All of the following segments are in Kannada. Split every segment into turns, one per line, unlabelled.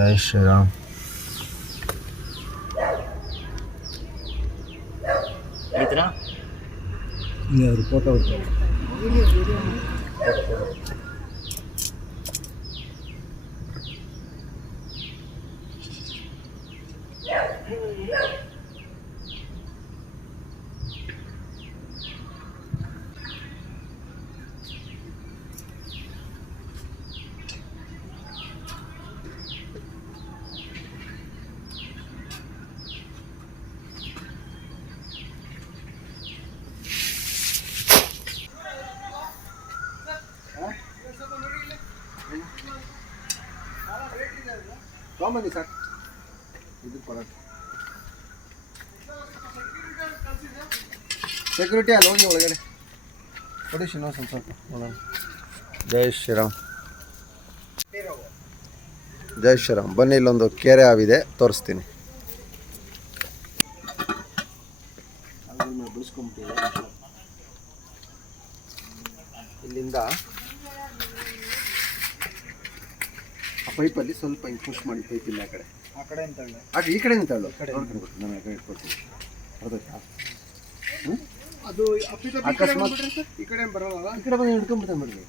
ಜೈ ಶ್ರೀರಾಮ್
ಆಯ್ತಾ
ಫೋಟೋ
ತೊಗೊಂಬನ್ನಿ ಸರ್ ಇದು ಕೊಡೋಣ ಸೆಕ್ಯೂರಿಟಿ ಅಲ್ಲಿ ಹೋಗಿ ಒಳಗಡೆ ಕೊಡಿ ಶ್ರೀನಿವಾಸ ಒಂದು ಸ್ವಲ್ಪ ಒಳಗಡೆ ಜೈ ಶ್ರೀರಾಮ್ ಜೈ ಶ್ರೀರಾಮ್ ಬನ್ನಿ ಇಲ್ಲೊಂದು ಕೆರೆ ಆವಿದೆ ತೋರಿಸ್ತೀನಿ. ಇಲ್ಲಿಂದ ಆ ಪೈಪಲ್ಲಿ ಸ್ವಲ್ಪ ಹಿಂಗೆ ಪುಷ್ ಮಾಡಿ ಪೈಪ್ ಇಲ್ಲ ಆ ಕಡೆ.
ಆ ಕಡೆ ಅಂತ ಹೇಳಿ.
ಆಗ ಈ ಕಡೆ. ನಿಂತಳು ನೋಡ್ಕೊಂಡು ಗೊತ್ತು ನಾನು ಆ ಕಡೆ ಇಟ್ಕೊಡ್ತೀನಿ ಹ್ಞೂ
ಅದು
ಅಕಸ್ಮಾತ್
ಈ ಕಡೆ ಬರಲ್ಲ
ಈ ಕಡೆ ಬಂದು ಹಿಡ್ಕೊಂಡ್ಬಿಡ್ತಾನೆ ಬಿಡ್ರಿ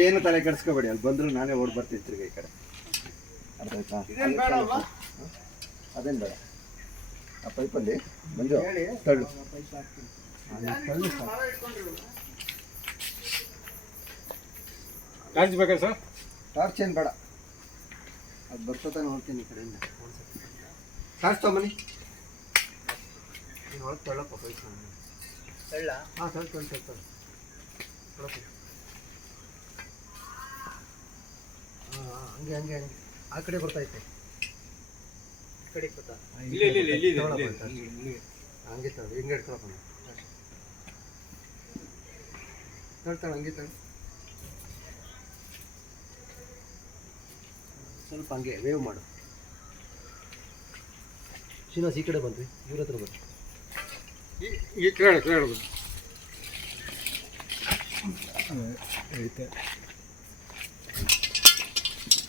ಏನು ತಲೆ ಕೆಡಿಸ್ಕೋಬೇಡಿ ಅಲ್ಲಿ ಬಂದ್ರು ನಾನೇ ಓಡ್ ಬರ್ತೀನಿ ತಿರ್ಗಿ ಈ ಕಡೆ. ಅರ್ಥ ಆಯ್ತಾ? ಅದೇನು ಬೇಡ. ಆ ಪೈಪಲ್ಲಿ ಮಂಜು ತಳ್ಳು. ತಳ್ಳು
ಚಾರ್ಜ್ ಬೇಕಾ ಸರ್?
ಟಾರ್ಚ್ ಏನು ಬೇಡ. ಅದು ಬರ್ತದೆ ನೋಡ್ತೀನಿ ಈ ಕಡೆಯಿಂದ. ಟಾರ್ಚ್ ತೊಗೊಂಬನಿ ನೀನು ಒಳಗೆ ತಳ್ಳಪ್ಪ ಪೈಪ್
ತಳ್ಳ?
ಹಾಂ ತಳ್ಳು ತಳ್ಳು ತಳ್ಳು ತಳ್ಳು. ಒಳಗೆ. ಹಾಂ ಹಾಂ, ಹಂಗೆ ಹಂಗೆ ಹಂಗೆ. ಆ ಕಡೆ ಬರ್ತೈತೆ ಈ ಕಡೆ ಗೊತ್ತಾ
ಇಲ್ಲ ಇಲ್ಲ ಇಲ್ಲ.
ಹಂಗೆ ತಳ್ಳು ಹಿಂಗೆ ಹಿಡ್ಕೊಳಪ್ಪ ತಳ್ಳು ಹಂಗೆ ತಳ್ಳು. ಸ್ವಲ್ಪ ಹಂಗೆ ವೇವ್ ಮಾಡು. ಶ್ರೀನಿವಾಸ್ ಈ ಕಡೆ ಬಂದ್ವಿ. ಇವ್ರ ಹತ್ರ ಬಂದ್ವಿ.
ಈ- ಕೇಳ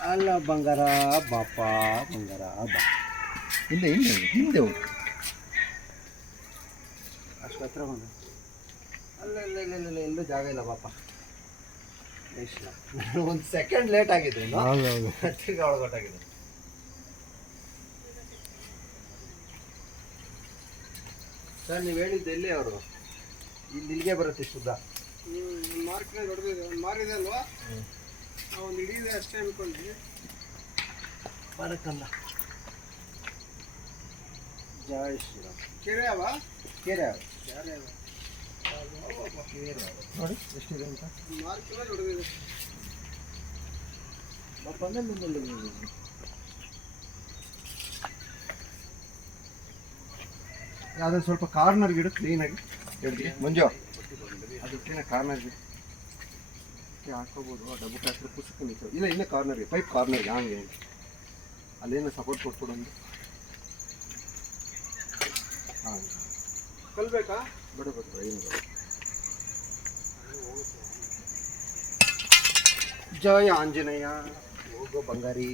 ಅಲ್ಲ ಬಂಗಾರ ಬಾಪ ಬಂಗಾರ ಬಾ. ಹಿಂದೆ ಹಿಂದೆ ಹಿಂದೆ ಹೋಗಿ. ಅಷ್ಟು ಹತ್ರ ಬಂದ ಅಲ್ಲ ಇಲ್ಲ ಇಲ್ಲ ಇಲ್ಲ ಇಲ್ಲ ಎಲ್ಲೂ ಜಾಗ ಇಲ್ಲ ಬಾಪ. ಒಂದು ಸೆಕೆಂಡ್ ಲೇಟ್ ಆಗಿದೆ ತಿರ್ಗ ಒಳಗೊಟ್ಟಾಗಿದೆ ಸರ್ ನೀವು ಹೇಳಿದ್ದು ಎಲ್ಲಿ ಅವರು? ಇಲ್ಲಿ ಇಲ್ಲಿಗೆ ಬರುತ್ತೆ ಶುದ್ಧ.
ಮಾರ್ಕ್ನಾಗ ದೊಡ್ಡದಿದೆ. ಒಂದು ಮಾರಿದೆ ಅಲ್ವಾ? ಒಂದು ಹಿಡಿದೆ ಅಷ್ಟೇ ಅನ್ಕೊಂಡ್ವಿ.
ಬರಕ್ಕಲ್ಲ ಜಾಯ್ ಶ್ರೀರಾಮ್
ಕೆರೆ ಅವ
ಕೆರೆ ಅವ
ಯಾರೇ ಅವ.
ನೋಡಿ ಎಷ್ಟಿದೆ ಅಂತ. ಯಾವ್ದು ಸ್ವಲ್ಪ ಕಾರ್ನರ್ ಗಿಡ ಕ್ಲೀನಾಗಿ ಹಿಡ್ದು ಮಂಜು, ಅದು ಕಾರ್ನರ್ ಗಿಡ ಹಾಕೋಬೋದು ಡಬ್ಬು ಹಾಕಿದ್ರೆ ನಿಂತು. ಇಲ್ಲ ಇನ್ನೂ ಕಾರ್ನರ್ಗೆ ಪೈಪ್ ಕಾರ್ನರ್ಗೆ ಹಂಗೆ. ಅಲ್ಲೇನು ಸಪೋರ್ಟ್ ಕೊಟ್ಬಿಡು ಒಂದು ಹಾಂ.
ಕಲ್ಬೇಕಾ?
ಬಿಡು ಬಿಡು ಏನು ಜಯ ಆಂಜನೇಯ. ಹೋಗೋ ಬಂಗಾರಿ.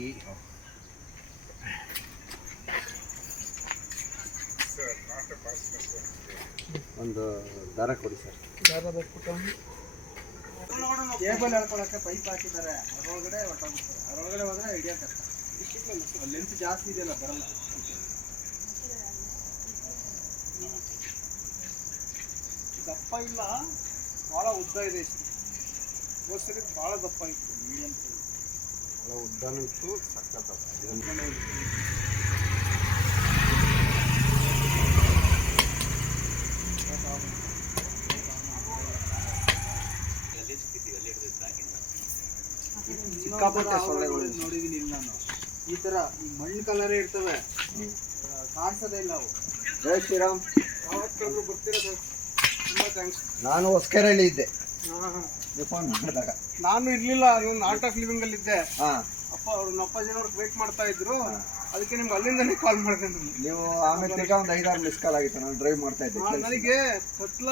ಒಂದು ದಾರ ಕೊಡಿ ಸರ್.
ಕೇಬಲ್ ಹೇಳ್ಕೊಳಕ್ಕೆ ಪೈಪ್ ಹಾಕಿದ್ದಾರೆ. ಅದರೊಳಗಡೆ ಹೊಟ್ಟೋಗ್ತಾರೆ ಅದರೊಳಗಡೆ ಹೋದ್ರೆ ಹಿಡಿಯೋಕೆ ಕಷ್ಟ ಲೆಂತ್ ಜಾಸ್ತಿ ಇದೆಯಲ್ಲ ಬರಲ್ಲ. ದಪ್ಪ ಇಲ್ಲ ಭಾಳ ಉದ್ದ ಇದೆ ಇಷ್ಟು. ಹೋದ್ ಸರಿ ಭಾಳ ದಪ್ಪ ಇತ್ತು ಮೀಡಿಯಂ
ಭಾಳ ಉದ್ದನೂ ಇತ್ತು ಸಕ್ಕತ್ತ ಸಿಕ್ಕಾಪಟ್ಟೆ ಸೊಳ್ಳೆಗಳು.
ನೋಡಿದೀನಿ ಇಲ್ಲ ನಾನು ಈ ತರ ಈ ಮಣ್ಣು ಕಲರೇ ಇರ್ತವೆ. ಕಾಣಿಸೋದೇ ಇಲ್ಲ ಅವು.
ಜೈ ಶ್ರೀರಾಮ್.
ಯಾವತ್ತಾದ್ರೂ ಬರ್ತೀರಾ ಸರ್? ತುಂಬ ಥ್ಯಾಂಕ್ಸ್
ನಾನು ಹೊಸಕೆರೆಹಳ್ಳಿ ಇದ್ದೆ ನೀವು ಮಾಡಿದಾಗ.
ನಾನು ಇರ್ಲಿಲ್ಲ ನಾನು ಆರ್ಟ್ ಆಫ್ ಲಿವಿಂಗ್ ಅಲ್ಲಿ ಇದ್ದೆ
ಹಾಂ.
ಅಪ್ಪ ಅವ್ರು ನಮ್ಮ ಅಪ್ಪಾಜಿನವ್ರು ವೇಟ್ ಮಾಡ್ತಾ ಇದ್ರು. ಅದಕ್ಕೆ ನಿಮ್ಗೆ ಅಲ್ಲಿಂದನೇ ಕಾಲ್ ಮಾಡಿದೆ ನಾನು.
ನೀವು ಆಮೇಲೆ ತಿರ್ಗಾ ಒಂದು ಐದಾರು ಮಿಸ್ ಕಾಲ್ ಆಗಿತ್ತು ನಾನು ಡ್ರೈವ್ ಮಾಡ್ತಾ ಇದ್ದೆ.
ನನಗೆ ಸತ್ಲ